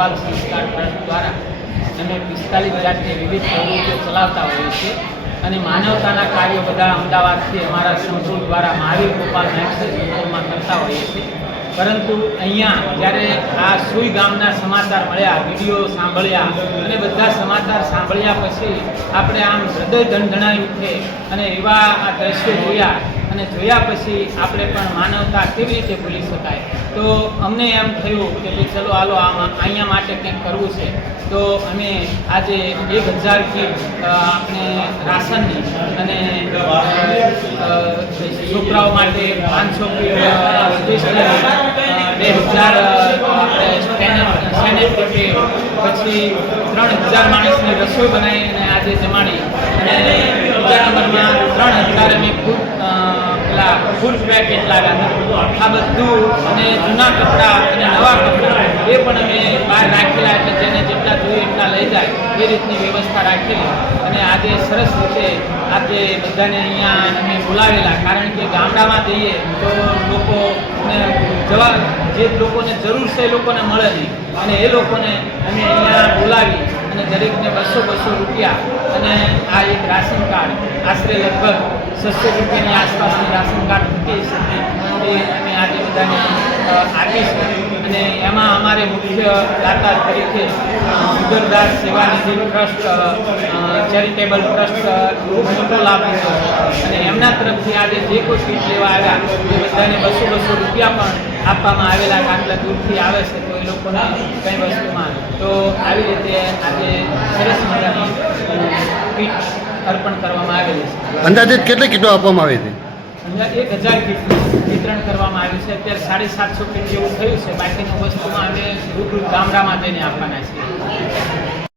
ગોપાલ સંસ્કાર ટ્રસ્ટ દ્વારા અમે 45 જાતની વિવિધ પ્રવૃત્તિઓ ચલાવતા હોઈએ છીએ અને માનવતાના કાર્યો બધા અમદાવાદથી અમારા સંકુલ દ્વારા મહાવીર ગોપાલ નેક્સસ સંકુલમાં કરતા હોઈએ છીએ. પરંતુ અહીંયા જ્યારે આ સુઈ ગામના સમાચાર મળ્યા, વિડીયો સાંભળ્યા અને બધા સમાચાર સાંભળ્યા પછી આપણે આમ હૃદય ધણધણાઈ ઉઠે અને એવા આ દ્રશ્યો જોયા અને જોયા પછી આપણે પણ માનવતા કેવી રીતે ભૂલી શકાય. તો અમને એમ થયું કે ભાઈ ચલો હાલો અહીંયા માટે કંઈક કરવું છે. તો અમે આજે 1000 કીટ આપણે રાશનની અને છોકરાઓ માટે 500 કીટ 2000 સેનેટરી પછી 3000 માણસની રસોઈ બનાવી અને આજે જમાડી અને બીજા નંબરમાં 3000 અમે ફૂડ પેકેટ લાવ્યા હતા. આ બધું અને જૂના કપડાં અને નવા કપડાં એ પણ અમે બહાર રાખેલા એટલે જેને જેટલા જોઈએ એટલા લઈ જાય એ રીતની વ્યવસ્થા રાખેલી. અને આજે સરસ રીતે આજે બધાને અહીંયા અમે બોલાવેલા, કારણ કે ગામડામાં જઈએ તો લોકોને જે લોકોને જરૂર છે એ લોકોને મળે નહીં અને એ લોકોને અમે અહીંયા બોલાવી અને દરેકને 200 રૂપિયા અને આ એક રાશન કાર્ડ આશરે લગભગ 600 રૂપિયાની આસપાસની રાશન કાર્ડ મૂકી શકીએ એ અમે આજે બધાને આપીશું. અને એમાં અમારે મુખ્ય દાતા તરીકે ઉદરદાસ સેવાનિધિ ટ્રસ્ટ ચેરિટેબલ ટ્રસ્ટ ખૂબ મોટો લાભ લીધો અને એમના તરફથી આજે જે કોઈ કીટ લેવા આવ્યા એ બધાને 200 રૂપિયા પણ આપવામાં આવેલા. આટલા દૂરથી આવે છે તો એ લોકોને કંઈ વસ્તુમાં તો આવી રીતે આજે સરસ મજાની કીટ અર્પણ કરવામાં આવેલી છે. અંદાજિત કેટલી કીટો આપવામાં આવી હતી? અંદાજે 1000 કીટનું વિતરણ કરવામાં આવ્યું છે. અત્યારે 750 કીટ જેવું થયું છે. બાકીની વસ્તુમાં અમે રૂબરૂ ગામડામાં જઈને આપવાના છીએ.